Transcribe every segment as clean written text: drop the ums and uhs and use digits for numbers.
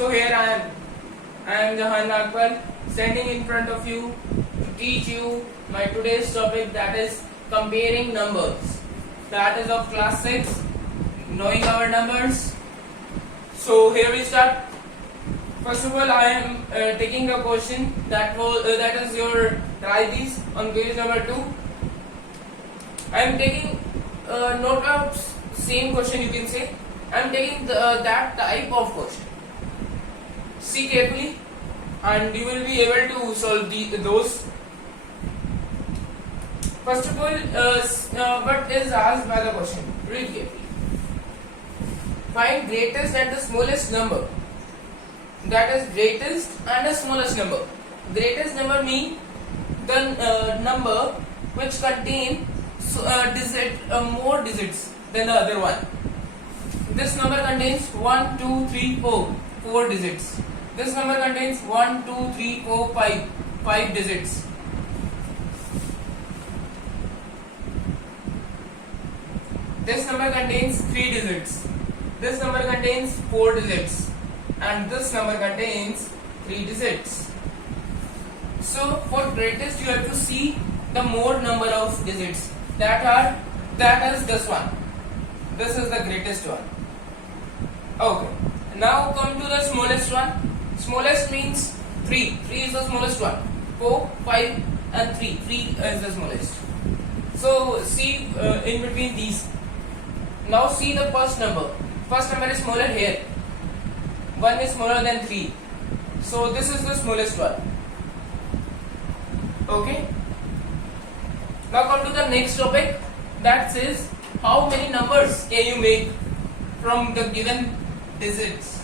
So here I am Jahan Nagpal, standing in front of you to teach you my today's topic, that is comparing numbers. That is of class 6, knowing our numbers. So here we start. First of all, I am taking a question that is your try these on page number 2. I am taking note of same question, you can say. I am taking that type of question. See carefully and you will be able to solve those. First of all, what is asked by the question? Read carefully. Find greatest and the smallest number. That is greatest and the smallest number. Greatest number mean the number which contain more digits than the other one. This number contains 1, 2, 3, 4 digits. This number contains 1, 2, 3, 4, 5 digits. This number contains 3 digits. This number contains 4 digits. And this number contains 3 digits. So for greatest you have to see the more number of digits. That is this one. This is the greatest one. Okay. Now come to the smallest one. Smallest means 3. 3 is the smallest one. 4, 5 and 3. 3 is the smallest. So see in between these. Now see the first number. First number is smaller here. 1 is smaller than 3. So this is the smallest one. Okay. Now come to the next topic. That says how many numbers can you make from the given digits.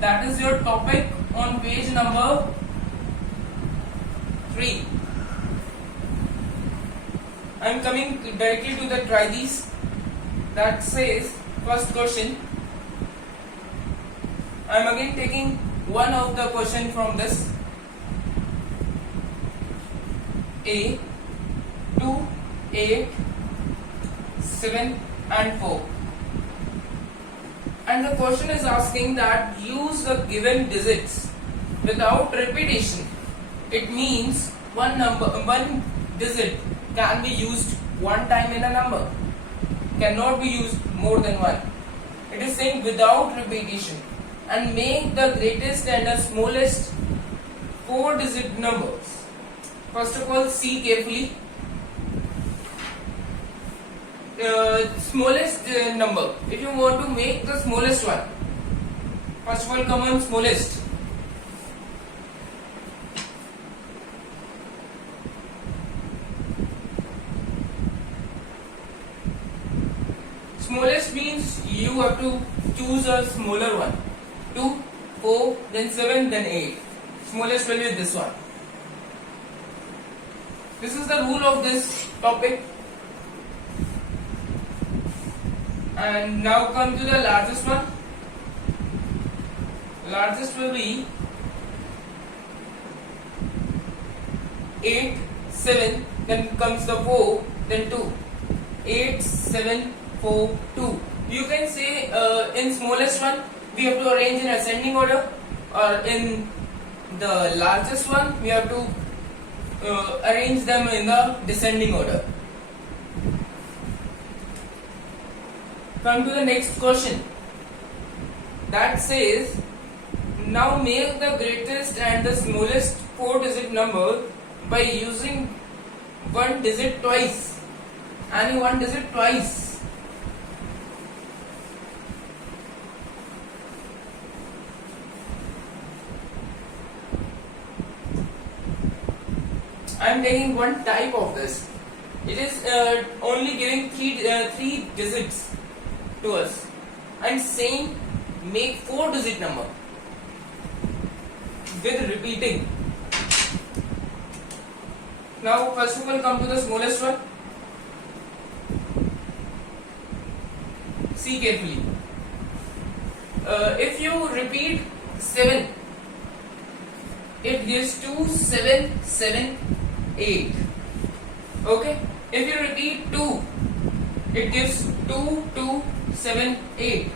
That is your topic on page number 3. I am coming directly to the try these. That says first question. I am again taking one of the question from this. A, 2, 8, 7 and 4. And the question is asking that use the given digits without repetition. It means one digit can be used one time in a number, cannot be used more than one. It is saying without repetition, and make the greatest and the smallest 4-digit numbers. First of all, see carefully. Smallest number. If you want to make the smallest one, first of all come on smallest. Smallest means you have to choose a smaller one. 2, 4, then 7, then 8. Smallest will be this one. This is the rule of this topic. And now come to the largest one. Largest will be 8, 7, then comes the 4, then 2. 8, 7, 4, 2. You can say in smallest one we have to arrange in ascending order, or in the largest one we have to arrange them in the descending order. Come to the next question. That says now make the greatest and the smallest 4-digit number by using one digit twice. Any one digit twice. I am taking one type of this. It is only giving three digits to us and saying make 4-digit number with repeating. Now first of all come to the smallest one. See carefully. If you repeat 7, it gives 2, 7, 7, 8. Okay, if you repeat 2, it gives 2, 2, 7, 8.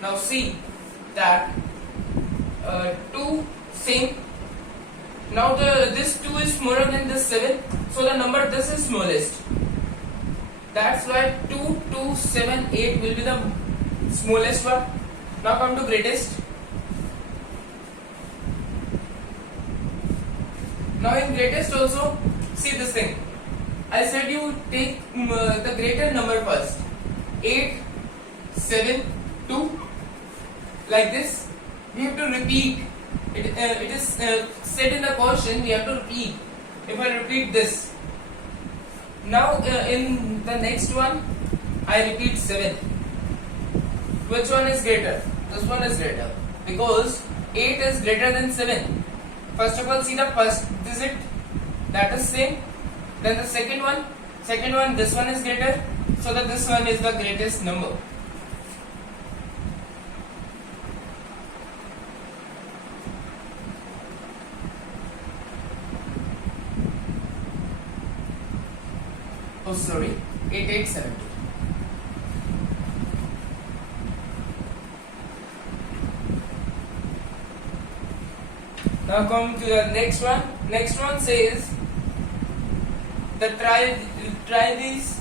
Now see that 2 same. Now this 2 is smaller than this 7, so the number this is smallest. That's why 2, 2, 7, 8 will be the smallest one. Now come to greatest. Now in greatest also, see this thing. I said you take the greater number first. 8, 7, 2. Like this. We have to repeat. It is said in the question, we have to repeat. If I repeat this. Now in the next one, I repeat 7. Which one is greater? This one is greater. Because 8 is greater than 7. First of all, see the first digit, that is same. Then the second one, this one is greater. So that this one is the greatest number. Oh sorry, 8872. Now come to the next one. Next one says the try these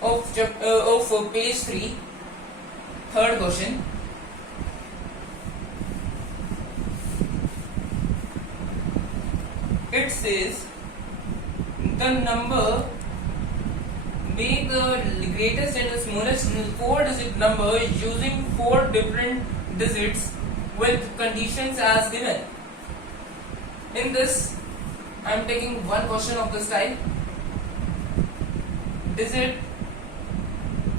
of page 3, third question. It says the number, make the greatest and the smallest 4-digit number using 4 different digits with conditions as given. In this, I am taking one question of this type. Digit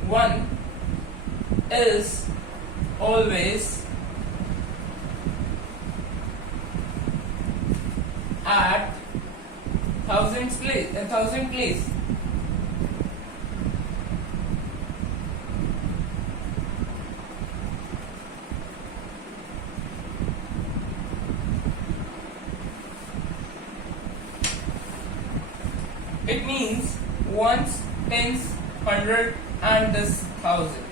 1 is always at thousand place. It means ones, tens, hundred, and this thousand.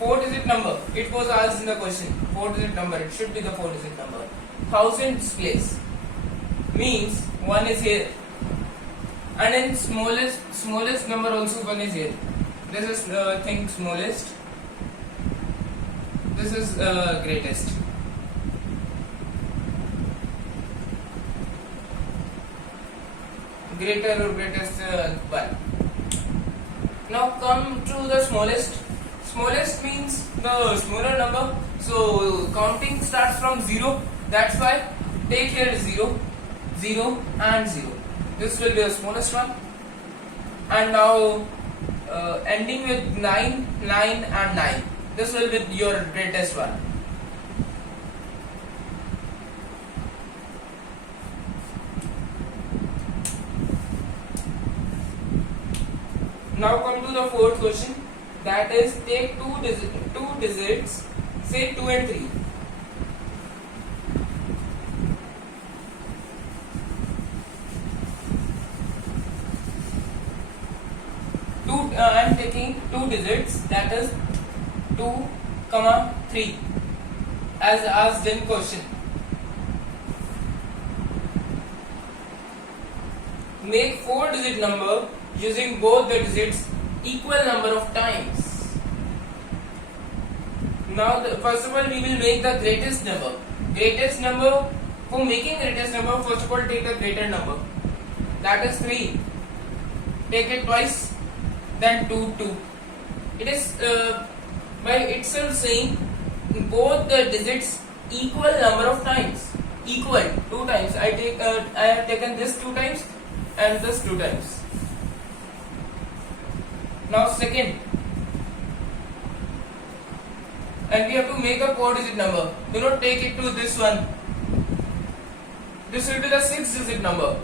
4-digit number. It was asked in the question. 4-digit number. It should be the 4-digit number. Thousands place means 1 is here, and in smallest number also 1 is here. This is think smallest. This is greatest. Greater or greatest 1. Now come to the smallest. Smallest means the smaller number. So counting starts from 0. That's why take here 0, 0 and 0. This will be the smallest one. And now ending with 9, 9 and 9. This will be your greatest one. Now come to the fourth question, that is take two digits, say 2 and 3. I am taking 2 digits, that is 2, 3 as asked in question. Make 4-digit number using both the digits equal number of times. Now first of all we will make the greatest number. Greatest number, for making greatest number, first of all take the greater number, that is 3. Take it twice, then 2, 2. It is by itself saying both the digits equal number of times. Equal 2 times. I have taken this 2 times and this 2 times. Now second, and we have to make a 4-digit number. Do not take it to this one. This will be the 6-digit number.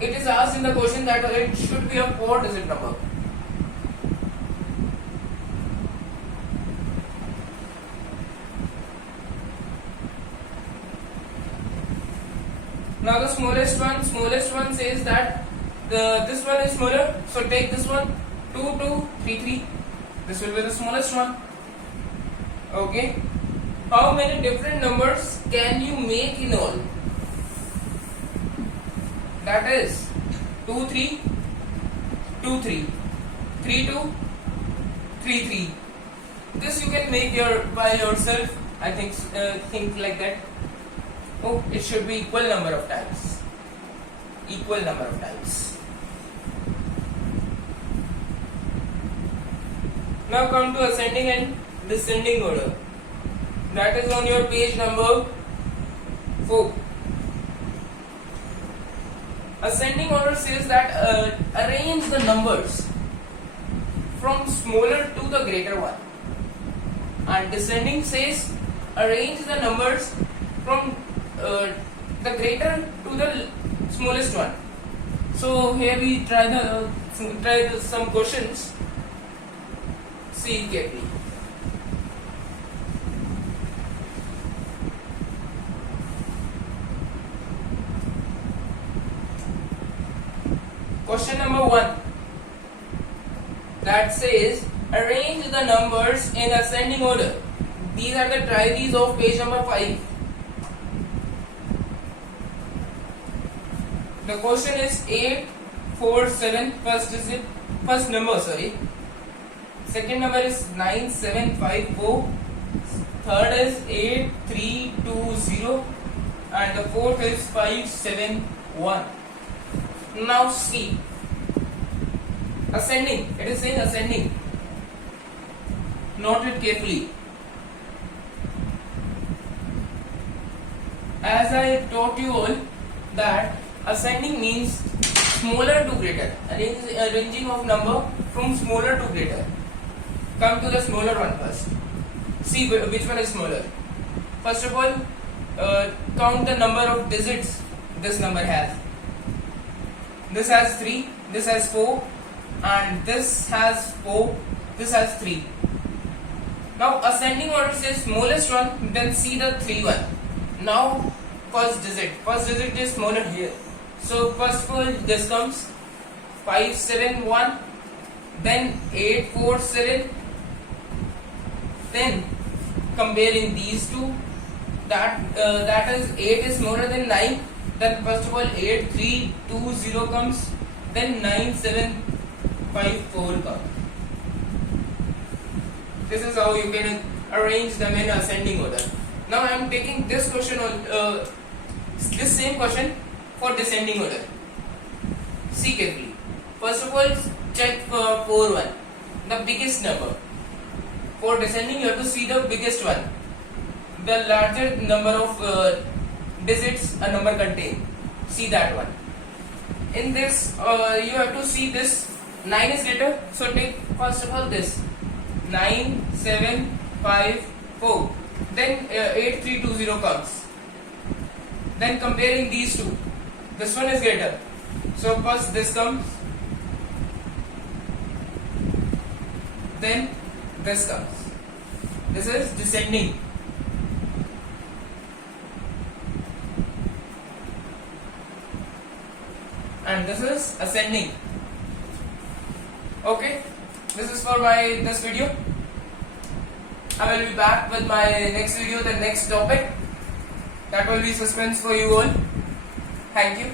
It is asked in the question that it should be a 4-digit number. Now the smallest one says that this one is smaller, so take this one. 2, 2, 3, 3. This will be the smallest one. Okay. How many different numbers can you make in all? That is 2, 3, 2, 3, 3, 2, 3, 3. This you can make by yourself. I think like that. Oh, it should be equal number of times. Equal number of times. Now come to ascending and descending order. That is on your page number 4. Ascending order says that arrange the numbers from smaller to the greater one, and descending says arrange the numbers from the greater to the smallest one. So here we try some questions. See carefully. Question number 1, that says arrange the numbers in ascending order. These are the tries of page number 5. The question is 8, 4, 7, first number, second number is 9, 7, 5, 4, third is 8, 3, 2, 0, and the fourth is 5, 7, 1. Now see, ascending, it is saying ascending. Note it carefully. As I taught you all that ascending means smaller to greater, arranging of number from smaller to greater. Come to the smaller one first. See which one is smaller. First of all, count the number of digits this number has. This has 3, this has 4, and this has 4, this has 3. Now ascending order says smallest one, then see the 3 one. Now first digit is smaller here. So first of all this comes 5, 7, 1, then 8, 4, 7. Then comparing these two, that is 8 is smaller than 9. Then first of all 8, 3, 2, 0 comes. Then 9, 7, 5, 4 comes. This is how you can arrange them in ascending order. Now I am taking this question, this same question for descending order. See carefully. First of all, check for 4 1, the biggest number. For descending, you have to see the biggest one. The larger number of digits a number contains. See that one. In this, you have to see this. 9 is greater, so take first of all this. 9, 7, 5, 4. Then 8, 3, 2, 0 comes. Then comparing these two, this one is greater. So first this comes. Then this comes. This is descending. And this is ascending. Okay, this is for this video. I will be back with my next video, the next topic. That will be suspense for you all. Thank you.